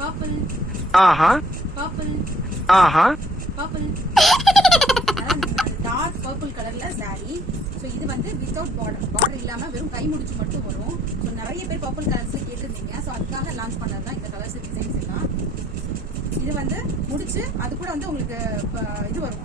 Purple purple purple dark purple கலர்ல saree. So இது வந்து வித்தவுட் பார்டர் இல்லாம வெறும் கை முடிச்சு மட்டும் வரும். ஸோ நிறைய பேர் பர்பிள் கலர்ஸ்ல கேட்டிருந்தீங்க. ஸோ அதுக்காக லான்ச் பண்ணது தான் இந்த கலர்ஸ் டிசைன்ஸ் எல்லாம். இது வந்து முடிச்சு அது கூட வந்து உங்களுக்கு இது வரும்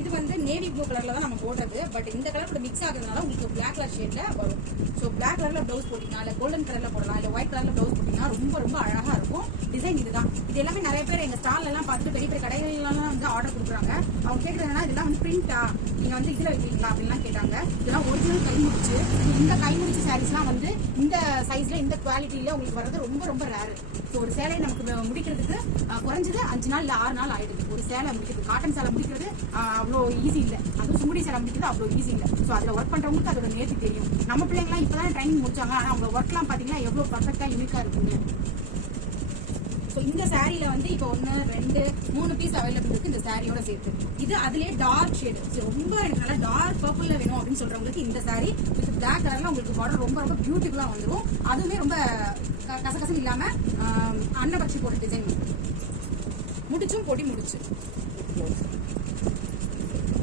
இது வந்து நேவி ப்ளூ கலர்ல தான் நம்ம போடுறது. பட் இந்த கலர் கூட மிக்ஸ் ஆகுறதுனால உங்களுக்கு பிளாக் கலர் ஷேட்ல வரும். ஸோ பிளாக் கலர்ல ப்ளவுஸ் போட்டீங்கன்னா இல்லை கோல்டன் கலர்ல போடலாம், இல்லை ஒயிட் கலர்ல ப்ளவுஸ் போட்டீங்கன்னா ரொம்ப ரொம்ப அழகா இருக்கும். டிசைன் இதுதான். இது எல்லாமே நிறைய பேர் எங்க ஸ்டால்ல எல்லாம் பார்த்துட்டு பெரிய பெரிய கடைகள்லாம் வந்து ஆர்டர் கொடுக்குறாங்க. அவங்க கேட்கறதுனா இதெல்லாம் வந்து பிரிண்டா, நீங்க வந்து இதுல வைக்கிறீங்களா அப்படின்லாம் கேட்டாங்க. இதெல்லாம் ஒரிஜினல் கை முடிச்சு. இந்த கை முடிச்சு சாரீஸ்லாம் வந்து இந்த சைஸ்ல இந்த குவாலிட்டியில உங்களுக்கு வர்றது ரொம்ப ரொம்ப ரேரு. ஸோ ஒரு சேலை நமக்கு முடிக்கிறதுக்கு குறைஞ்சது 5 நாள் இல்லை 6 நாள் ஆயிடுது. ஒரு சேலை முடிக்கிறது, காட்டன் சேலை முடிக்கிறது அவ்வளோ ஈஸி இல்லை. அதுவும் சுங்குடி சேலை முடிக்கிறது அவ்வளோ ஈஸி இல்லை. ஸோ அதில் ஒர்க் பண்ணுறவங்களுக்கு அதோட நேர்த்தி தெரியும். நம்ம பிள்ளைங்களாம் இப்போ தான் ட்ரைனிங் முடிச்சாங்க. ஆனால் அவங்க ஒர்க்லாம் பார்த்தீங்கன்னா எவ்வளோ பர்ஃபெக்டாக யூனிக்காக இருக்குங்க. ஸோ இந்த சாரியில வந்து இப்போ 1 2 3 பீஸ் அவைலபிள் இருக்கு இந்த சாரியோட சேர்த்து. இது அதுலேயே டார்க் ஷேடு, ரொம்ப எனக்கு நல்லா டார்க் பர்பிள்ல வேணும் அப்படின்னு சொல்றவங்களுக்கு இந்த சாரி வித் பிளாக் கலர்ல உங்களுக்கு பார்டர் ரொம்ப ரொம்ப பியூட்டிஃபுல்லா வந்துடும். அதுவுமே ரொம்ப கசகசம் இல்லாம அன்னபட்சி போட்ட டிசைன் முடிச்சும் பொடி முடிச்சு.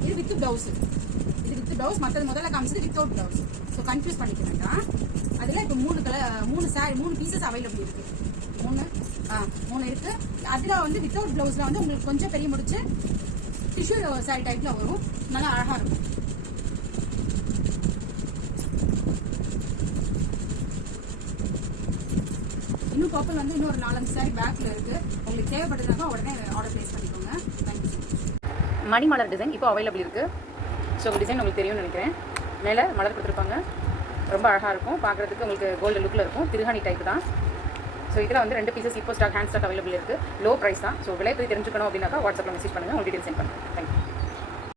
இது வித் பிளவுஸ், இது வித் பிளவுஸ். மற்றது முதல்ல காமிச்சது வித்தவுட் பிளவுஸ். ஸோ கன்ஃபியூஸ் பண்ணிக்க வேண்டாம். அதுல இப்போ 3 பீசஸ் அவைலபிள் இருக்கு. 3 இருக்கு. அதுல வந்து வித்தவுட் பிளவுஸ்ல வந்து உங்களுக்கு கொஞ்சம் பெரிய முடிச்சு டிஷ்யூ சாரி டைப்ல வரும். நல்லா அழகா இருக்கும். இன்னும் பர்பிள் வந்து இன்னும் ஒரு 4-5 சாரி பேக்ல இருக்கு. உங்களுக்கு தேவைப்பட்டதுனாக்கா உடனே ஆர்டர் பிளேஸ் பண்ணிக்கோங்க. தேங்க்யூ. மணி மலர் டிசைன் இப்போ அவைலபிள் இருக்கு. ஸோ டிசைன் உங்களுக்கு தெரியும்னு நினைக்கிறேன். மேலே மலர் கொடுத்துருப்பாங்க. ரொம்ப அழகாக இருக்கும் பார்க்குறதுக்கு. உங்களுக்கு கோல்டு லுக்கில் இருக்கும். திருகாணி டைப் தான். ஸோ இதில் வந்து 2 பீசஸ் இப்போ ஸ்டாக் ஹேண்ட் ஸ்டாக் அவைலபிள் இருக்குது. லோ ப்ரைஸ் தான். ஸோ விலை போய் தெரிஞ்சுக்கணும் அப்படின்னாக்கா வாட்ஸ்அப்பில் மெசேஜ் பண்ணுங்கள். உங்களுக்கு டீடைல் சென்ட் பண்ணுங்கள். தேங்க்யூ.